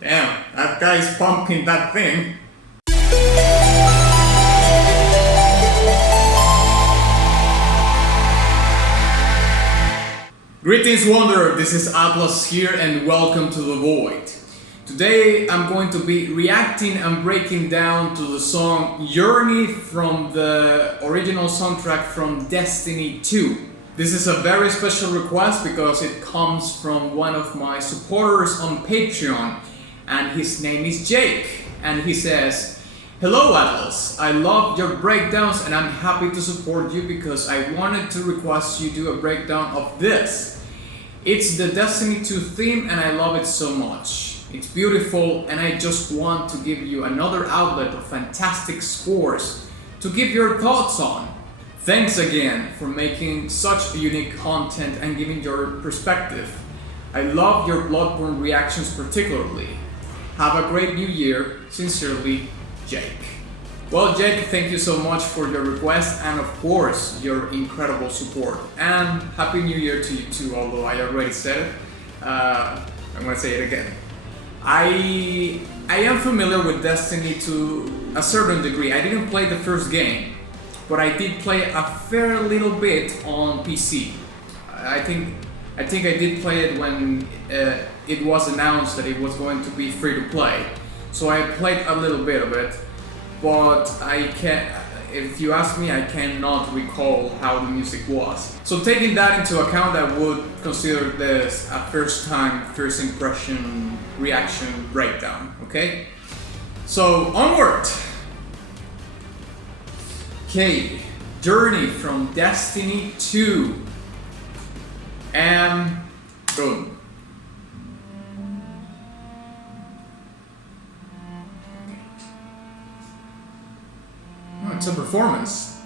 Damn, that guy's pumping that thing. Greetings Wanderer, this is Atlas here and welcome to The Void. Today I'm going to be reacting and breaking down to the song Journey from the original soundtrack from Destiny 2. This is a very special request because it comes from one of my supporters on Patreon and his name is Jake and he says, "Hello Atlas, I love your breakdowns and I'm happy to support you because I wanted to request you do a breakdown of this. It's the Destiny 2 theme and I love it so much. It's beautiful and I just want to give you another outlet of fantastic scores to give your thoughts on. Thanks again for making such unique content and giving your perspective. I love your Bloodborne reactions particularly. Have a great new year. Sincerely, Jake." Well, Jake, thank you so much for your request and of course your incredible support. And Happy New Year to you too, although I already said it. I'm gonna say it again. I am familiar with Destiny to a certain degree. I didn't play the first game, but I did play a fair little bit on PC. I think I did play it when it was announced that it was going to be free to play. So I played a little bit of it, but if you ask me, I cannot recall how the music was. So taking that into account, I would consider this a first impression reaction breakdown, okay? So onward! Okay, Journey from Destiny 2. And boom. Oh, it's a performance.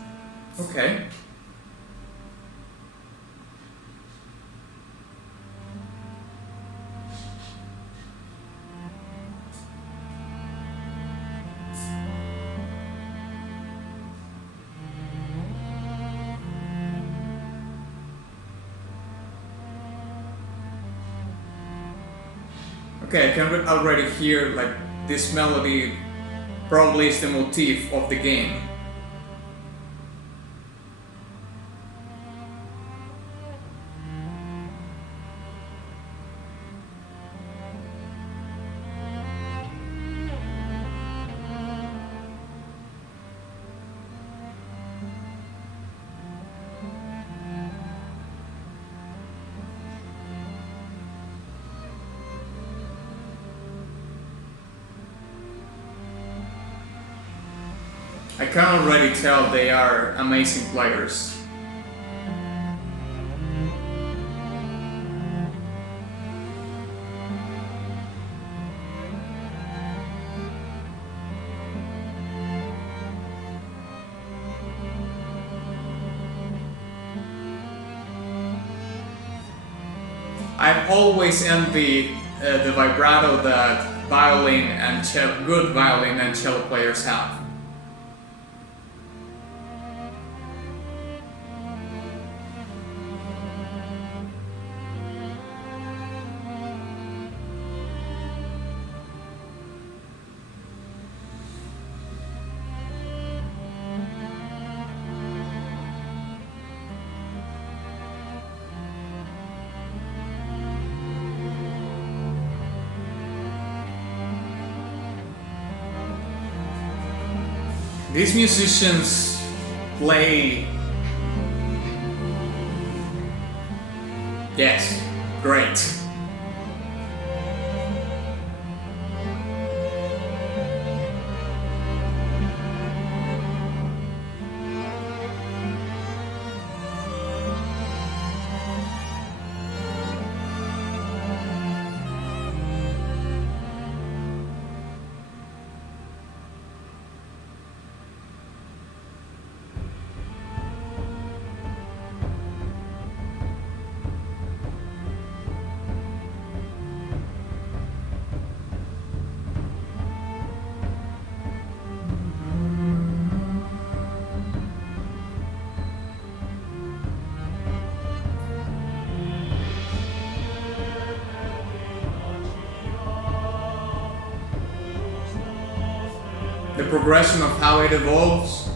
Okay. Okay, I can already hear like this melody probably is the motif of the game. I can already tell they are amazing players. I've always envied the vibrato that good violin and cello players have. These musicians play... Yes, great. the progression of how it evolves.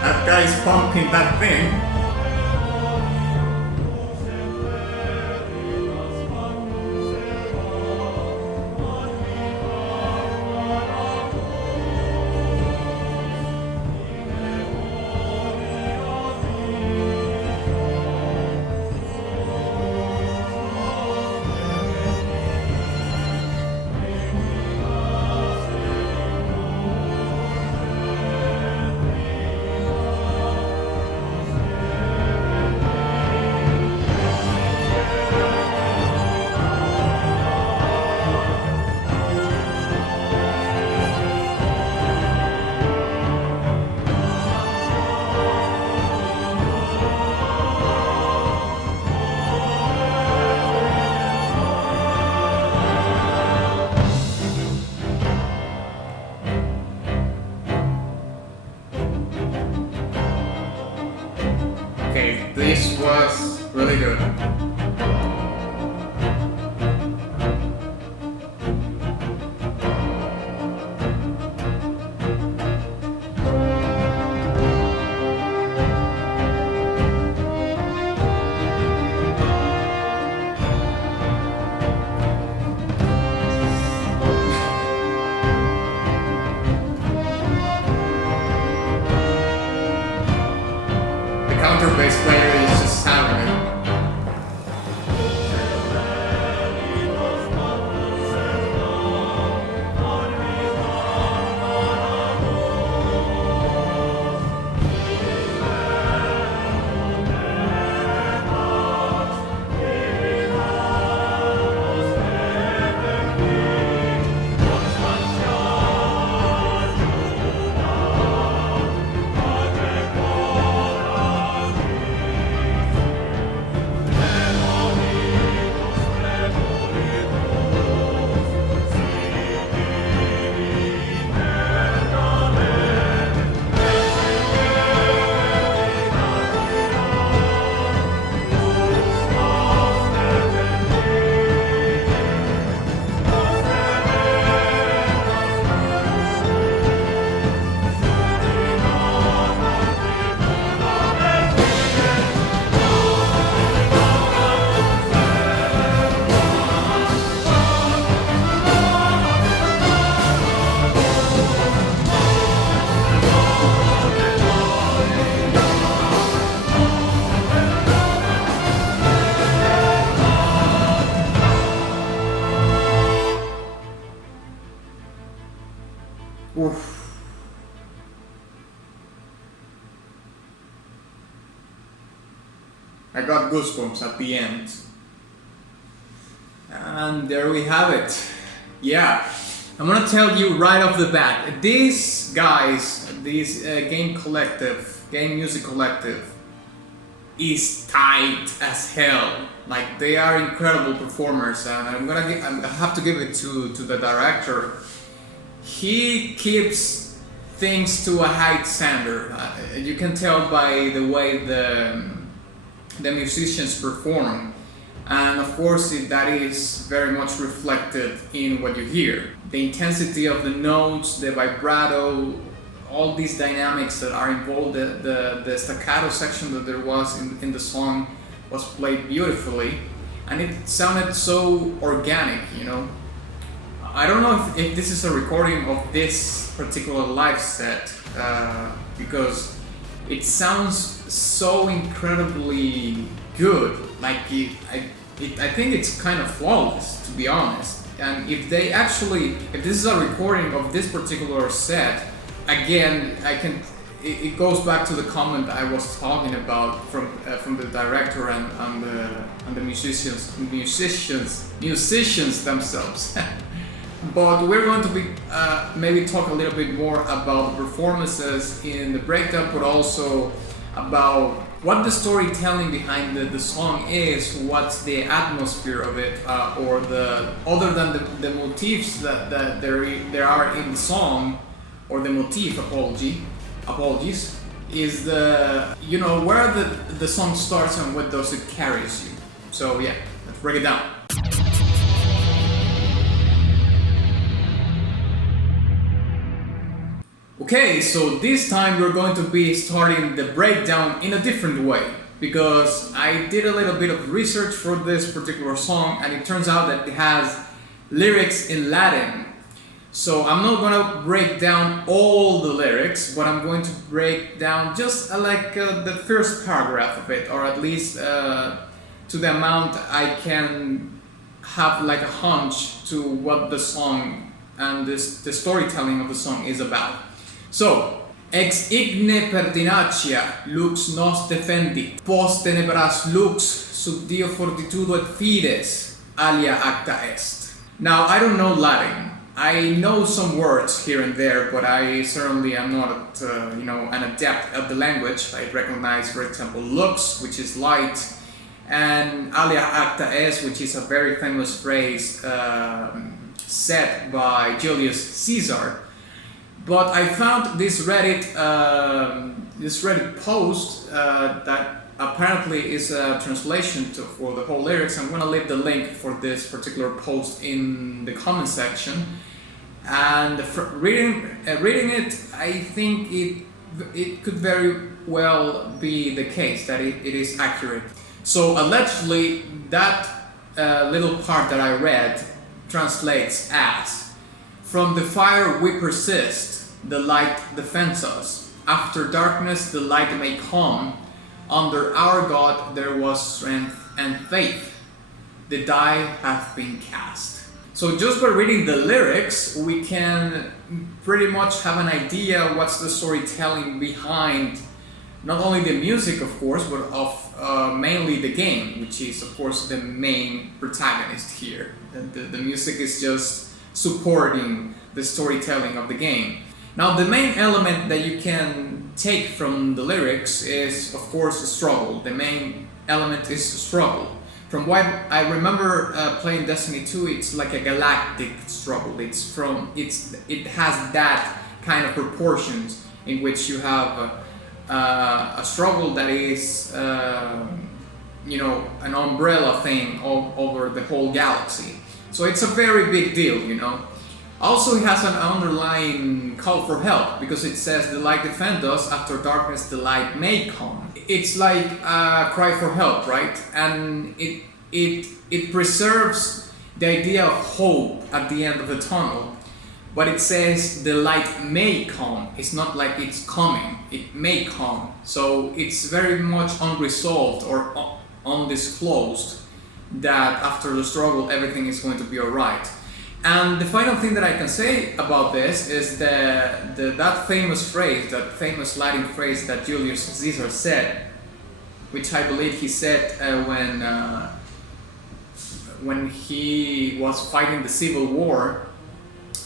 That guy's pumping that thing. Okay, this was really good. Counter bass player is just having it. Oof. I got goosebumps at the end. And there we have it. Yeah, I'm gonna tell you right off the bat, these guys, this game music collective, is tight as hell. Like, they are incredible performers, and I have to give it to the director. He keeps things to a high standard. You can tell by the way the musicians perform, and of course that is very much reflected in what you hear. The intensity of the notes, the vibrato, all these dynamics that are involved. The staccato section that there was in the song was played beautifully, and it sounded so organic, you know. I don't know if this is a recording of this particular live set, because it sounds so incredibly good. Like, I think it's kind of flawless, to be honest. And if this is a recording of this particular set, again, it goes back to the comment I was talking about from the director and the musicians themselves. But we're going to be maybe talk a little bit more about the performances in the breakdown, but also about what the storytelling behind the song is, what's the atmosphere of it, or the other than the motifs that there are in the song, or the motif apologies, is the, you know, where the song starts and what does it carries you. So yeah, let's break it down. Okay, so this time we're going to be starting the breakdown in a different way, because I did a little bit of research for this particular song and it turns out that it has lyrics in Latin. So I'm not going to break down all the lyrics, but I'm going to break down just the first paragraph of it, or at least to the amount I can have like a hunch to what the song and the storytelling of the song is about. So, ex igne pertinacia lux nos defendi, post tenebras lux sub dio fortitudo et fides, alia acta est. Now, I don't know Latin. I know some words here and there, but I certainly am not, an adept of the language. I recognize, for example, lux, which is light, and alia acta est, which is a very famous phrase said by Julius Caesar. But I found this Reddit post that apparently is a translation for the whole lyrics. I'm going to leave the link for this particular post in the comment section. And reading it, I think it could very well be the case that it is accurate. So allegedly, that little part that I read translates as: from the fire we persist, the light defends us. After darkness, the light may come. Under our God there was strength and faith. The die hath been cast. So just by reading the lyrics, we can pretty much have an idea what's the storytelling behind not only the music, of course, but of mainly the game, which is, of course, the main protagonist here. The music is just supporting the storytelling of the game. Now, the main element that you can take from the lyrics is, of course, struggle. The main element is struggle. From what I remember playing Destiny 2, it's like a galactic struggle. It has that kind of proportions in which you have a struggle that is, an umbrella thing over the whole galaxy. So it's a very big deal, you know. Also, it has an underlying call for help, because it says the light defend us, after darkness the light may come. It's like a cry for help, right? And it preserves the idea of hope at the end of the tunnel. But it says the light may come. It's not like it's coming. It may come. So it's very much unresolved or undisclosed that after the struggle everything is going to be alright. And the final thing that I can say about this is that famous phrase, that famous Latin phrase that Julius Caesar said, which I believe he said when he was fighting the civil war,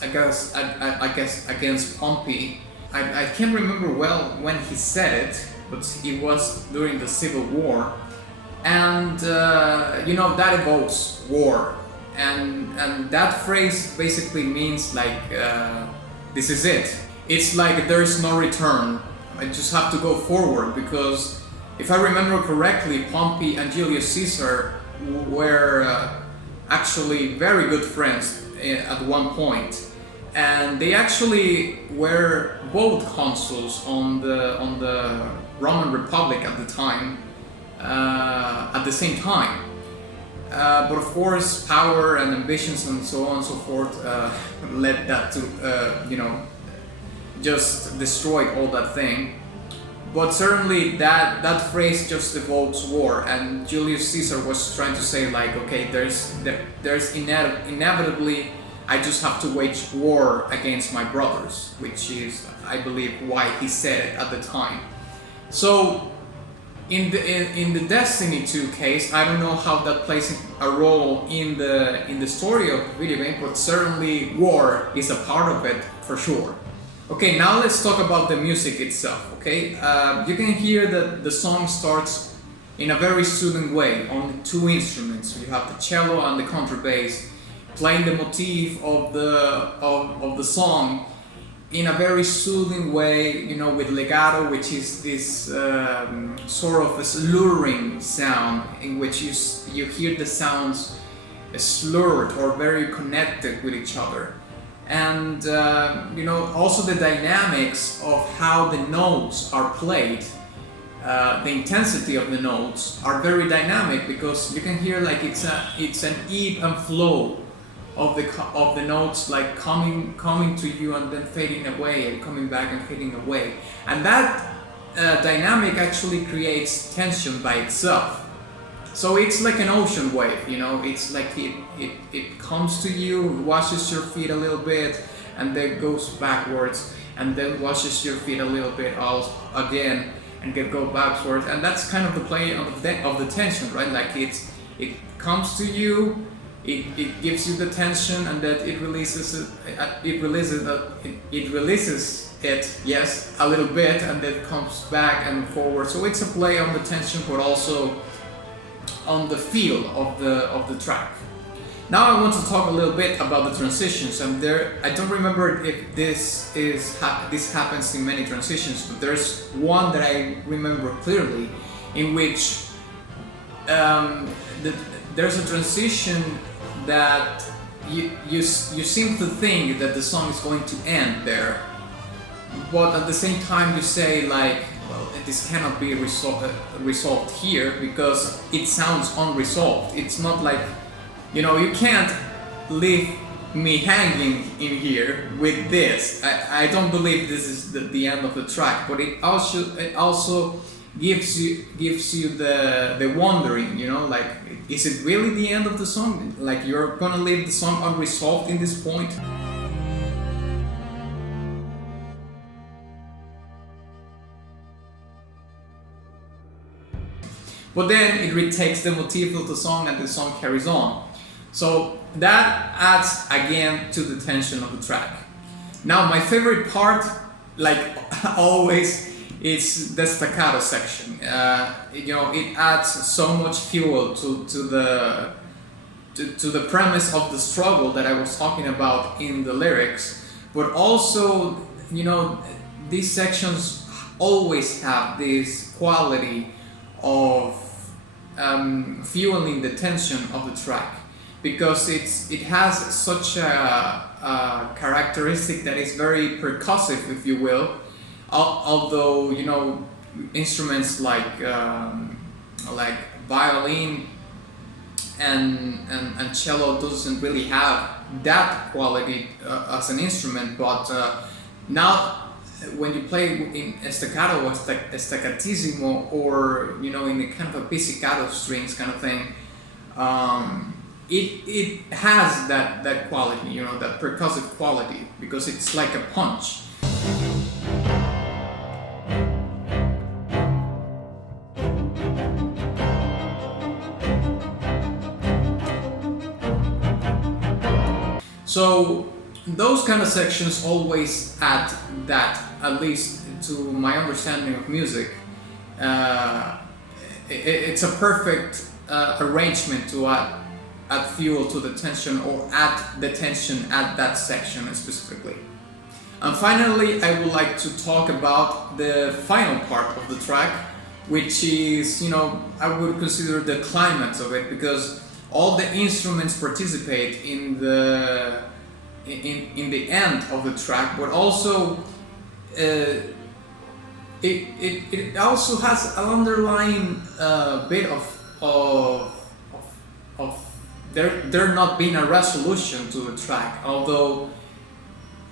I guess against Pompey. I can't remember well when he said it, but it was during the civil war, and that evokes war. And that phrase basically means like this is it. It's like there's no return. I just have to go forward, because if I remember correctly, Pompey and Julius Caesar were actually very good friends at one point, and they actually were both consuls on the Roman Republic at the time, at the same time. But of course, power and ambitions and so on and so forth led that to, just destroyed all that thing. But certainly that phrase just evokes war, and Julius Caesar was trying to say like, okay, there's inevitably, I just have to wage war against my brothers, which is, I believe, why he said it at the time. So in the Destiny 2 case, I don't know how that plays a role in the story of the video game, but certainly war is a part of it for sure. Okay, now let's talk about the music itself, okay? You can hear that the song starts in a very soothing way, only two instruments. You have the cello and the contrabass playing the motif of the song in a very soothing way, you know, with legato, which is this sort of a slurring sound in which you hear the sounds slurred or very connected with each other. And you know, also the dynamics of how the notes are played, the intensity of the notes are very dynamic, because you can hear like it's an ebb and flow of the notes, like coming to you and then fading away and coming back and fading away, and that dynamic actually creates tension by itself. So it's like an ocean wave, you know. It's like it comes to you, washes your feet a little bit, and then goes backwards, and then washes your feet a little bit again, and go backwards. And that's kind of the play of the tension, right? Like it comes to you, it gives you the tension, and then it releases it, yes, a little bit, and then comes back and forward. So it's a play on the tension, but also on the feel of the track. Now I want to talk a little bit about the transitions, and I don't remember if this happens in many transitions, but there's one that I remember clearly, in which there's a transition that you seem to think that the song is going to end there, but at the same time you say like, well, this cannot be resolved here, because it sounds unresolved. It's not like, you know, you can't leave me hanging in here with this. I don't believe this is the end of the track, but it also gives you the wondering, you know, like, is it really the end of the song? Like, you're gonna leave the song unresolved in this point? But then it retakes the motif of the song, and the song carries on. So that adds again to the tension of the track. Now my favorite part, like always, is the staccato section. You know, it adds so much fuel to the premise of the struggle that I was talking about in the lyrics. But also, you know, these sections always have this quality of fueling the tension of the track, because it has such a characteristic that is very percussive, if you will. Although, you know, instruments like violin and cello doesn't really have that quality as an instrument, but now when you play in staccato or staccatissimo, or, you know, in a kind of a pizzicato strings kind of thing, it has that quality, you know, that percussive quality, because it's like a punch. So those kind of sections always add that, at least to my understanding of music. It's a perfect arrangement to add fuel to the tension, or add the tension at that section specifically. And finally, I would like to talk about the final part of the track, which is, you know, I would consider the climax of it, because all the instruments participate in the end of the track, but also it also has an underlying bit of there not being a resolution to the track. Although,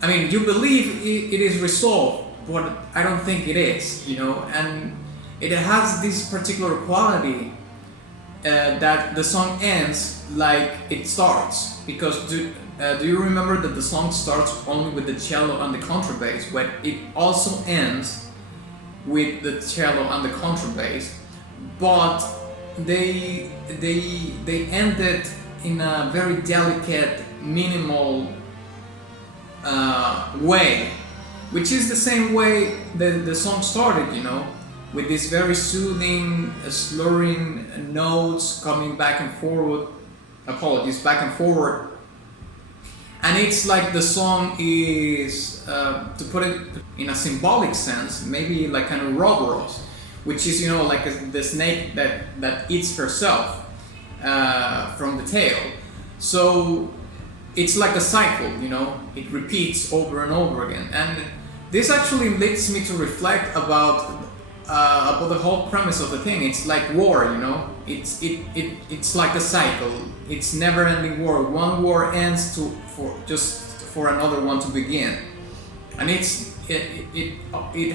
I mean, you believe it is resolved, but I don't think it is, you know. And it has this particular quality that the song ends like it starts, because do you remember that the song starts only with the cello and the contrabass, but it also ends with the cello and the contrabass, but they end it in a very delicate, minimal way, which is the same way the song started, you know, with these very soothing, slurring notes coming back and forward. Apologies, back and forward. And it's like the song is, to put it in a symbolic sense, maybe like an Ouroboros, which is, you know, like the snake that eats herself from the tail. So it's like a cycle, you know, it repeats over and over again. And this actually leads me to reflect about the whole premise of the thing. It's like war, you know, it's like a cycle. It's never-ending war. One war ends for another one to begin, and it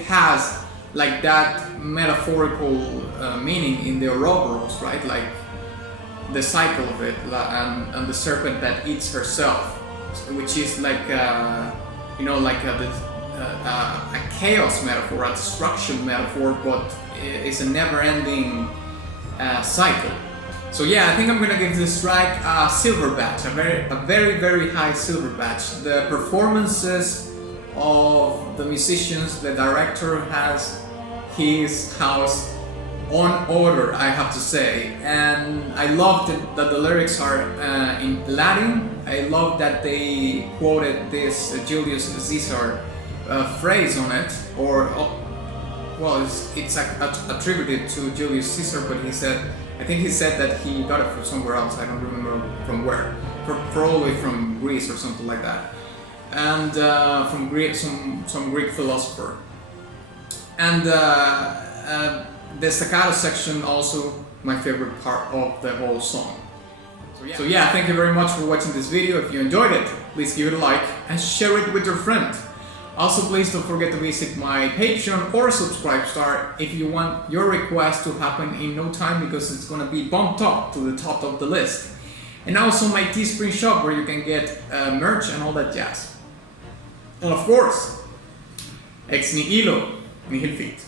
has like that metaphorical meaning in the Ouroboros, right? Like the cycle of it, and the serpent that eats herself, which is like you know, like a chaos metaphor, a destruction metaphor, but it's a never-ending cycle. So yeah, I think I'm gonna give this track a silver badge, a very high silver badge. The performances of the musicians, the director has his house on order, I have to say, and I love that the lyrics are in Latin. I love that they quoted this Julius Caesar phrase on it, or well, it's attributed to Julius Caesar, but I think he said that he got it from somewhere else. I don't remember from where, probably from Greece or something like that, and from some Greek philosopher. And the staccato section also my favorite part of the whole song. So yeah, thank you very much for watching this video. If you enjoyed it, please give it a like and share it with your friend. Also, please don't forget to visit my Patreon or Subscribestar if you want your request to happen in no time, because it's gonna be bumped up to the top of the list. And also my Teespring shop, where you can get merch and all that jazz. And of course, ex nihilo nihil fit.